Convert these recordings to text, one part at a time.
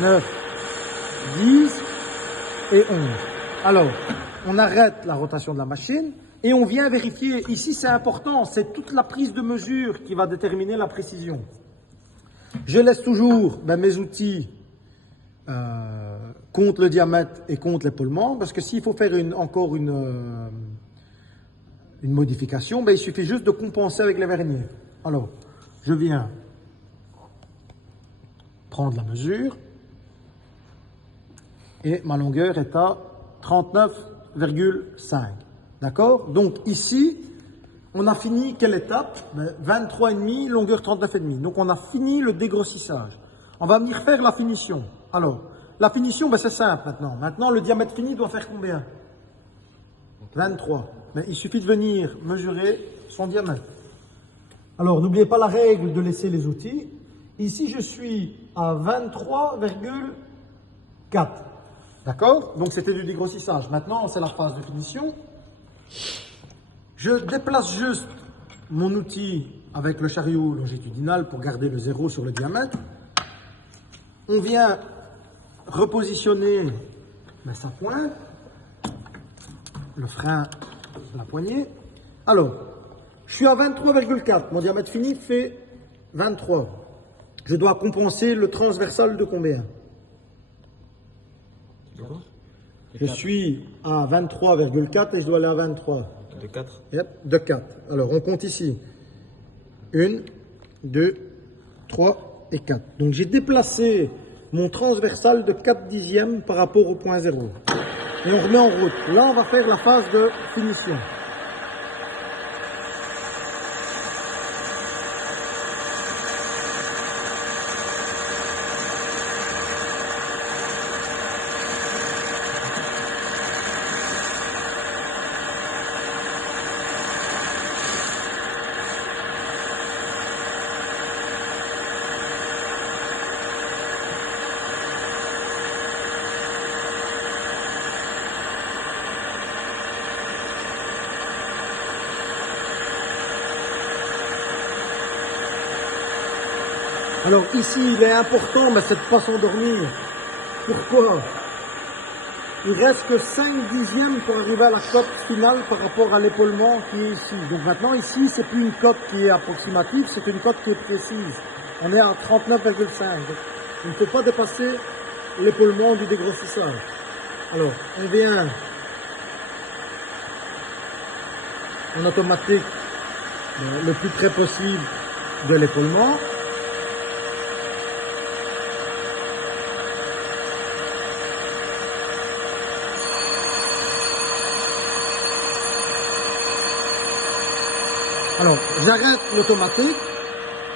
9, 10 et 11. Alors, on arrête la rotation de la machine et on vient vérifier. Ici, c'est important, c'est toute la prise de mesure qui va déterminer la précision. Je laisse toujours mes outils contre le diamètre et contre l'épaulement, parce que s'il faut faire encore une modification, il suffit juste de compenser avec les verniers. Alors, je viens prendre la mesure et ma longueur est à 39,5. D'accord? Donc ici, on a fini quelle étape? 23,5, longueur 39,5. Donc on a fini le dégrossissage. On va venir faire la finition. Alors, la finition, c'est simple maintenant. Maintenant, le diamètre fini doit faire combien? 23. Mais il suffit de venir mesurer son diamètre. Alors, n'oubliez pas la règle de laisser les outils. Ici, je suis à 23,4. D'accord? Donc, c'était du dégrossissage. Maintenant, c'est la phase de finition. Je déplace juste mon outil avec le chariot longitudinal pour garder le 0 sur le diamètre. On vient repositionner sa pointe, le frein, la poignée. Alors, je suis à 23,4. Mon diamètre fini fait 23. Je dois compenser le transversal de combien? Je suis à 23,4 et je dois aller à 23. De 4. Yep, de 4. Alors, on compte ici. 1, 2, 3 et 4. Donc, j'ai déplacé mon transversal de 4 dixièmes par rapport au point 0. Et on remet en route. Là, on va faire la phase de finition. Alors ici, il est important, c'est de ne pas s'endormir. Pourquoi? Il reste que 5 dixièmes pour arriver à la cote finale par rapport à l'épaulement qui est ici. Donc maintenant, ici, c'est plus une cote qui est approximative, c'est une cote qui est précise. On est à 39,5. Il ne faut pas dépasser l'épaulement du dégrossissage. Alors, on vient en automatique le plus près possible de l'épaulement. Alors, j'arrête l'automatique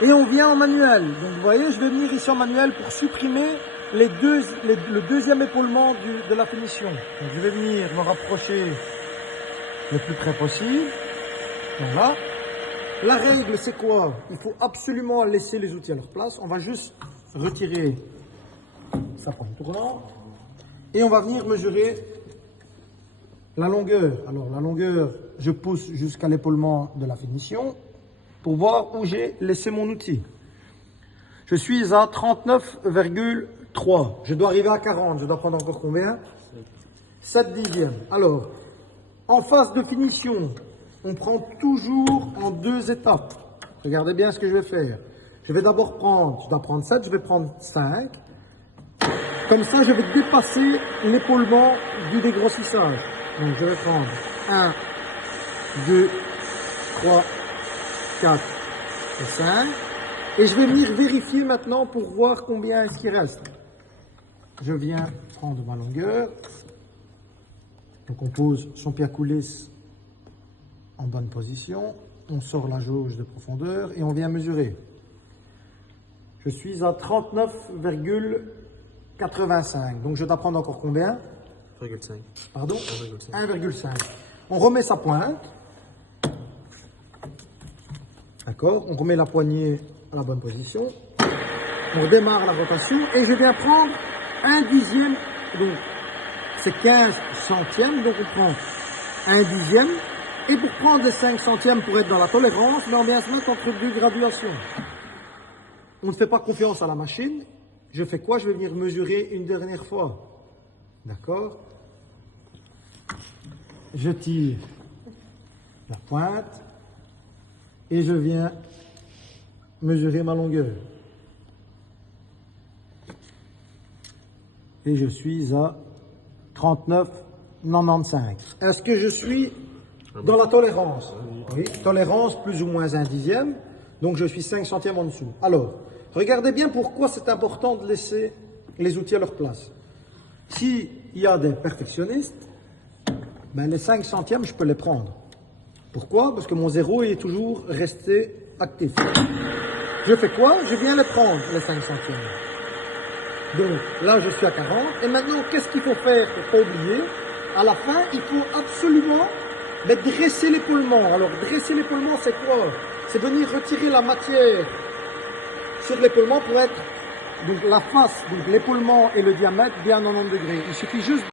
et on vient en manuel. Donc, vous voyez, je vais venir ici en manuel pour supprimer le deuxième épaulement de la finition. Donc, je vais venir me rapprocher le plus près possible. Voilà. La règle, c'est quoi? Il faut absolument laisser les outils à leur place. On va juste retirer sa pointe tournante et on va venir mesurer la longueur. Alors, la longueur, je pousse jusqu'à l'épaulement de la finition pour voir où j'ai laissé mon outil. Je suis à 39,3. Je dois arriver à 40. Je dois prendre encore combien? 7 dixièmes. Alors, en phase de finition, on prend toujours en 2 étapes. Regardez bien ce que je vais faire. Je vais d'abord prendre, je dois prendre 7, je vais prendre 5. Comme ça, je vais dépasser l'épaulement du dégrossissage. Donc, je vais prendre 1, 2, 3, 4 et 5. Et je vais venir vérifier maintenant pour voir combien est-ce qu'il reste. Je viens prendre ma longueur. Donc, on pose son pied à coulisse en bonne position. On sort la jauge de profondeur et on vient mesurer. Je suis à 39,85. Donc, je dois prendre encore combien? 1,5. Pardon? 1,5. On remet sa pointe. D'accord? On remet la poignée à la bonne position. On redémarre la rotation et je viens prendre 1 dixième. Donc, c'est 15 centièmes. Donc, on prend 1 dixième. Et pour prendre les 5 centièmes pour être dans la tolérance, on vient se mettre entre 2 graduations. On ne fait pas confiance à la machine. je fais quoi? Je vais venir mesurer une dernière fois. D'accord? Je tire la pointe et je viens mesurer ma longueur. Et je suis à 39,95. Est-ce que je suis dans la tolérance? Oui, tolérance plus ou moins un dixième. Donc je suis 5 centièmes en dessous. Alors, regardez bien pourquoi c'est important de laisser les outils à leur place. S'il y a des perfectionnistes, ben les 5 centièmes, je peux les prendre. Pourquoi? Parce que mon zéro est toujours resté actif. Je fais quoi? Je viens les prendre, les 5 centièmes. Donc là, je suis à 40. Et maintenant, qu'est-ce qu'il faut faire pour ne pas oublier? À la fin, il faut absolument dresser l'épaulement. Alors, dresser l'épaulement, c'est quoi? C'est venir retirer la matière sur l'épaulement pour être donc la face, donc l'épaulement et le diamètre bien à 90 degrés. Il suffit juste